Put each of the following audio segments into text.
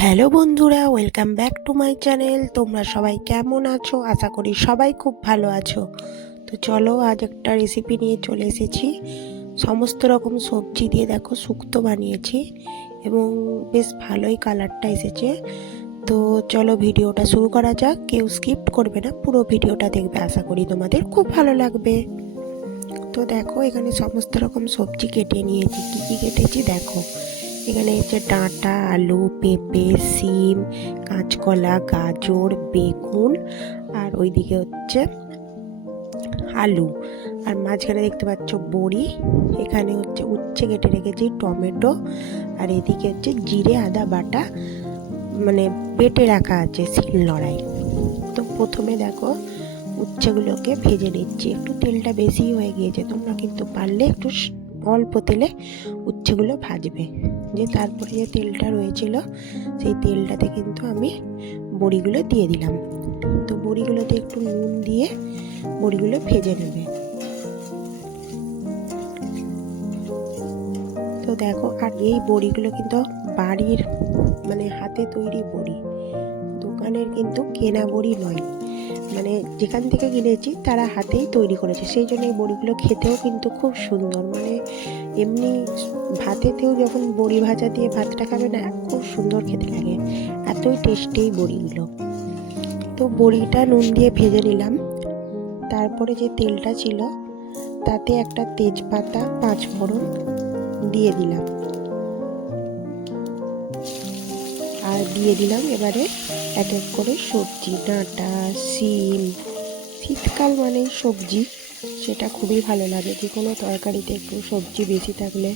Hello বন্ধুরা, welcome back to my channel. তোমরা সবাই কেমন আছো? আশা করি সবাই খুব ভালো আছো। তো চলো, আজ একটা রেসিপি নিয়ে চলে এসেছি। সমস্ত রকম সবজি দিয়ে দেখো, শুক্তো বানিয়েছি এবং বেশ ভালোই কালারটা এসেছে। তো চলো, ভিডিওটা শুরু করা যাক। কেউ স্কিপ করবে না, পুরো ভিডিওটা দেখবে। আশা করি তোমাদের খুব ভালো লাগবে। তো দেখো, এখানে সমস্ত রকম সবজি কেটে নিয়েছি। কী কী কেটেছি? দেখো এখানে হচ্ছে ডাঁটা, আলু, পেঁপে, সিম, কাঁচকলা, গাজর, বেগুন, আর ওইদিকে হচ্ছে আলু। আর মাঝখানে দেখতে পাচ্ছ বড়ি, এখানে হচ্ছে উচ্ছে কেটে রেখেছি, টমেটো, আর এদিকে হচ্ছে জিরে, আদা, বাটা মানে বেটে রাখা আছে শিল লড়াই। তো প্রথমে দেখো উচ্ছেগুলোকে ভেজে নিচ্ছি। একটু তেলটা বেশি হয়ে গিয়েছে, তোমরা কিন্তু পারলে একটু অল্প তেলে উচ্ছেগুলো ভাজবে। যে তারপরে যে তেলটা রয়েছিল, সেই তেলটাতে কিন্তু আমি বড়িগুলো দিয়ে দিলাম। তো বড়িগুলোতে একটু নুন দিয়ে বড়িগুলো ভেজে নেবে। তো দেখো, আর এই বড়িগুলো কিন্তু বাড়ির মানে হাতে তৈরি বড়ি। দোকানের কিন্তু কেনা বড়ি নয়। মানে যেখান থেকে কিনেছি, তারা হাতেই তৈরি করেছে। সেই জন্য এই বড়িগুলো খেতেও কিন্তু খুব সুন্দর। মানে এমনি ভাতেতেও যখন বড়ি ভাজা দিয়ে ভাতটা খাবে না, খুব সুন্দর খেতে লাগে। এতই টেস্টি বড়িগুলো। তো বড়িটা নুন দিয়ে ভেজে নিলাম। তারপরে যে তেলটা ছিল, তাতে একটা তেজপাতা পাঁচ ফোড়ন দিয়ে দিলাম। আর দিয়ে দিলাম এবারে এক এক করে সবজি, ডাঁটা সিম শীতকাল মানে সবজি। সেটা খুবই ভালো লাগে যে কোনো তরকারিতে একটু সবজি বেশি থাকলে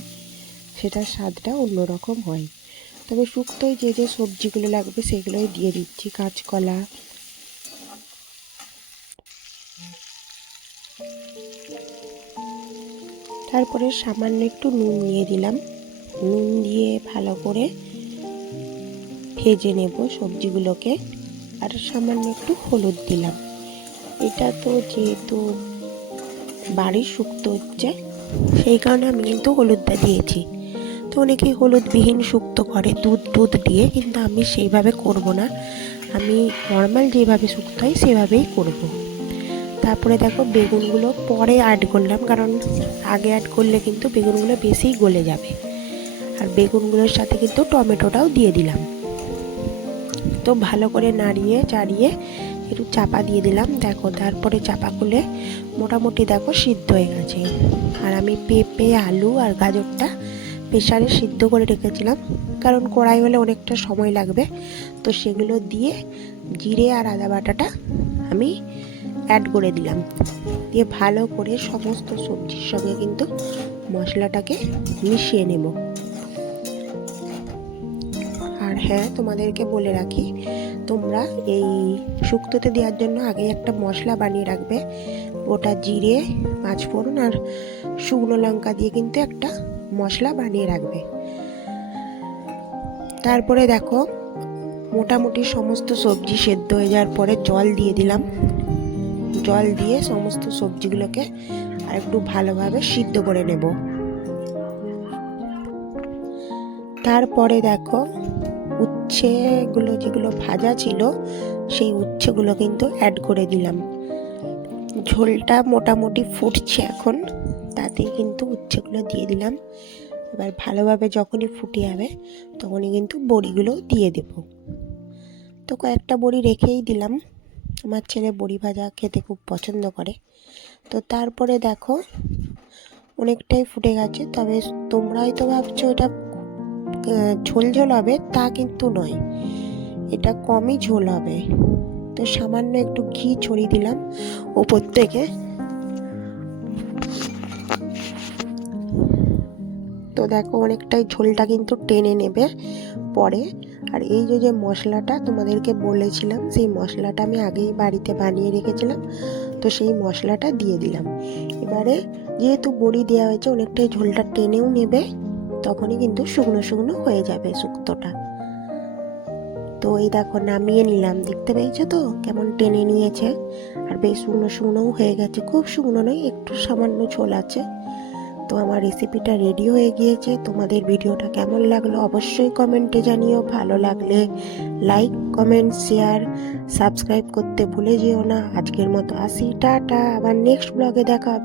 সেটার স্বাদটা অন্যরকম হয়। তবে শুক্তোয় যে যে সবজিগুলো লাগবে সেগুলোই দিয়ে দিচ্ছি, কাঁচকলা। তারপরে সামান্য একটু নুন দিয়ে দিলাম। নুন দিয়ে ভালো করে ভেজে নেব সবজিগুলোকে আর সামান্য একটু হলুদ দিলাম। এটা তো যেহেতু বাড়ির শুক্তো হচ্ছে, সেই কারণে আমি কিন্তু হলুদটা দিয়েছি। তো অনেকে হলুদবিহীন শুক্তো করে, দুধ দুধ দিয়ে, কিন্তু আমি সেইভাবে করব না। আমি নর্মাল যেভাবে শুক্তো হয়, সেভাবেই করব। তারপরে দেখো বেগুনগুলো পরে অ্যাড করলাম, কারণ আগে অ্যাড করলে কিন্তু বেগুনগুলো বেশিই গলে যাবে। আর বেগুনগুলোর সাথে কিন্তু টমেটোটাও দিয়ে দিলাম। তো ভালো করে নাড়িয়ে চাড়িয়ে একটু চাপা দিয়ে দিলাম। দেখো, তারপরে চাপা খুলে মোটামুটি দেখো সিদ্ধ হয়ে গেছে। আর আমি পেঁপে, আলু আর গাজরটা প্রেশারে সিদ্ধ করে রেখেছিলাম। কারণ কড়াই হলে অনেকটা সময় লাগবে। তো সেগুলো দিয়ে জিরে আর আদা বাটাটা আমি অ্যাড করে দিলাম। দিয়ে ভালো করে সমস্ত সবজির সঙ্গে কিন্তু মশলাটাকে মিশিয়ে নেব। হ্যাঁ তোমাদেরকে বলে রাখি, তোমরা এই শুক্তোতে দেওয়ার জন্য আগে একটা মশলা বানিয়ে রাখবে। ওটা জিরে, পাঁচফোড়ন আর শুকনো লঙ্কা দিয়ে কিন্তু একটা মশলা বানিয়ে রাখবে। তারপরে দেখো, মোটামুটি সমস্ত সবজি সেদ্ধ হয়ে যাওয়ার পরে জল দিয়ে দিলাম। জল দিয়ে সমস্ত সবজিগুলোকে আর একটু ভালোভাবে সিদ্ধ করে নেব। তারপরে দেখো উচ্ছেগুলো যেগুলো ভাজা ছিল, সেই উচ্ছেগুলো কিন্তু অ্যাড করে দিলাম। ঝোলটা মোটামুটি ফুটছে এখন, তাতেই কিন্তু উচ্ছেগুলো দিয়ে দিলাম। এবার ভালোভাবে যখনই ফুটে যাবে, তখনই কিন্তু বড়িগুলো দিয়ে দেব। তো কয়েকটা বড়ি রেখেই দিলাম। আমার ছেলে বড়ি ভাজা খেতে খুব পছন্দ করে। তো তারপরে দেখো, অনেকটাই ফুটে গেছে, তবে তোমরা হয়তো ভাবছ এটা ঝোল ঝোল হবে, তা কিন্তু নয়। এটা কমই ঝোল হবে। তো সামান্য একটু ঘি ছড়িয়ে দিলাম ওপর থেকে। তো দেখো অনেকটাই ঝোলটা কিন্তু টেনে নেবে পরে। আর এই যে যে মশলাটা তোমাদেরকে বলেছিলাম, সেই মশলাটা আমি আগেই বাড়িতে বানিয়ে রেখেছিলাম, তো সেই মশলাটা দিয়ে দিলাম। এবারে যেহেতু বড়ি দেওয়া হয়েছে, অনেকটাই ঝোলটা টেনেও নেবে। তখনই কিন্তু শুকনো শুকনো হয়ে যাবে শুক্তোটা। তো এই দেখো, নামিয়ে নিলাম। দেখতে পেয়েছ তো? কেমন টেনে নিয়েছে। আর বেশ শুকনো শুকনোও হয়ে গেছে। খুব শুকনো নয়, একটু সামান্য ঝোল আছে। তো আমার রেসিপিটা রেডি হয়ে গিয়েছে। তোমাদের ভিডিওটা কেমন লাগল অবশ্যই কমেন্টে জানিও। ভালো লাগলে লাইক কমেন্ট শেয়ার সাবস্ক্রাইব করতে ভুলে যেও না। আজকের মতো আসি। টাটা। আবার নেক্সট ব্লগে দেখা।